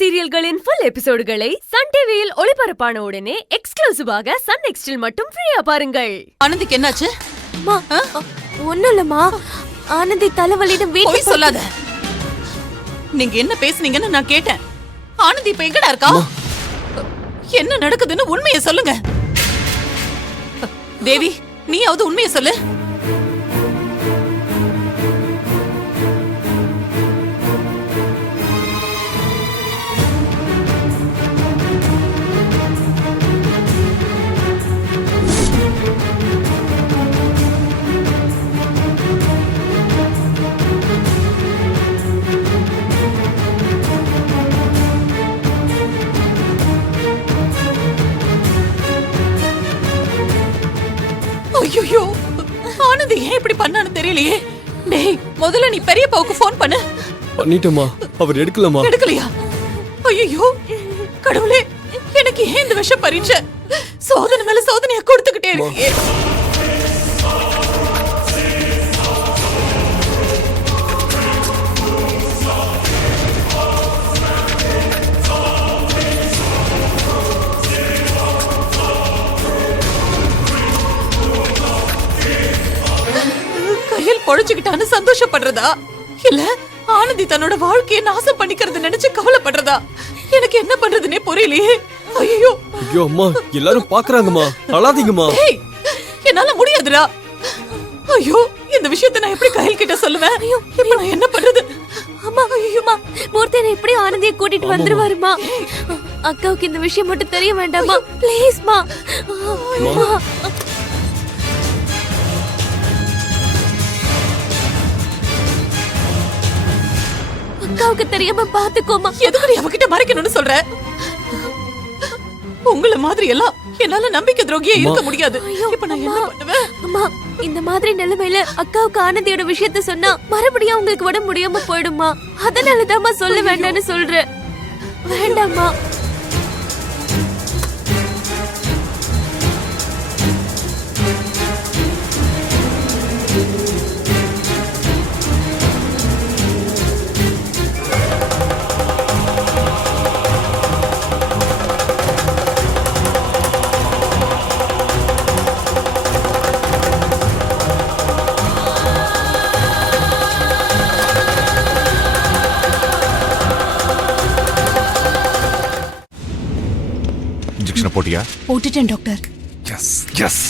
சீரியல்களின் full எபிசோடுகளை Sun டிவியில் ஒளிபரப்பான உடனே எக்ஸ்க்ளூசிவாக சன் நெக்ஸ்டில் மட்டும் ஃப்ரீயா பாருங்கள். ஆனந்திக்கு என்னாச்சு? ஒண்ணும் இல்லம்மா, ஆனந்தி தலைவலின்னு வீட்டுல சொல்லாத. நீங்க என்ன பேசுனீங்கன்னு நான் கேட்டேன். ஆனந்தி இப்ப எங்கடா இருக்கா? என்ன நடக்குதுன்னு உண்மையை சொல்லுங்க. தேவி, நீயாவது உண்மையை சொல்லு. ஐயோ, ஆனந்தி ஏன் இப்படி பண்ணான்னு தெரியலையே. டேய், முதல்ல நீ பெரியப்பாவுக்கு ஃபோன் பண்ணு. பண்ணிட்டேமா, அவர் எடுக்கலமா. எடுக்கலையா? ஐயோ கடவுளே, எனக்கு ஏன் இந்த விஷம் பரீட்சை? சோதனை மேல சோதனையா கொடுத்துக்கிட்டே இருக்கே. கையில் பொழைச்சுக்கிட்டான்னு சந்தோஷப்படுறதா, இல்ல ஆனந்தி தன்னோட வாழ்க்கையை நாசம் பண்ணிக்கிறது நினைச்சு கவலைப்படுறதா? எனக்கு என்ன பண்றதுன்னே புரியலையே. ஐயோ ஐயோ அம்மா, எல்லாரும் பாக்குறாங்கம்மா, அழாதீங்கம்மா. என்னால முடியாதுடா. ஐயோ, இந்த விஷயத்தை நான் எப்படி கையில் கிட்ட சொல்லுவேன்? இப்ப நான் என்ன பண்றது? அம்மா, ஐயோமா, மூர்த்தி எப்படி ஆனந்தியை கூட்டிட்டு வந்துருவாருமா? அக்காவுக்கு இந்த விஷயம் மட்டும் தெரிய வேண்டாமா? ப்ளீஸ்மா. அக்காவுக்கு தெரியாம பாத்துக்கோமா. எதுக்கு அவகிட்ட மறைக்கணும்னு சொல்ற? உங்கள மாதிரி எல்லாம் என்னால நம்பிக்கை துரோகியே இருக்க முடியாது. இப்ப நான் என்ன பண்ணுவேன்? அம்மா, இந்த மாதிரி நிலைமையில அக்காவுக்கு ஆனந்தியோட விஷயத்த சொன்னா மறுபடியும் உங்களுக்கு உடம்பு முடியாம போயிடுமா? அதனாலதாம்மா சொல்ல வேண்டாம்னு சொல்றேன். வேண்டாம்மா. போட்டியா? போட்டுட்டேன் டாக்டர். S S.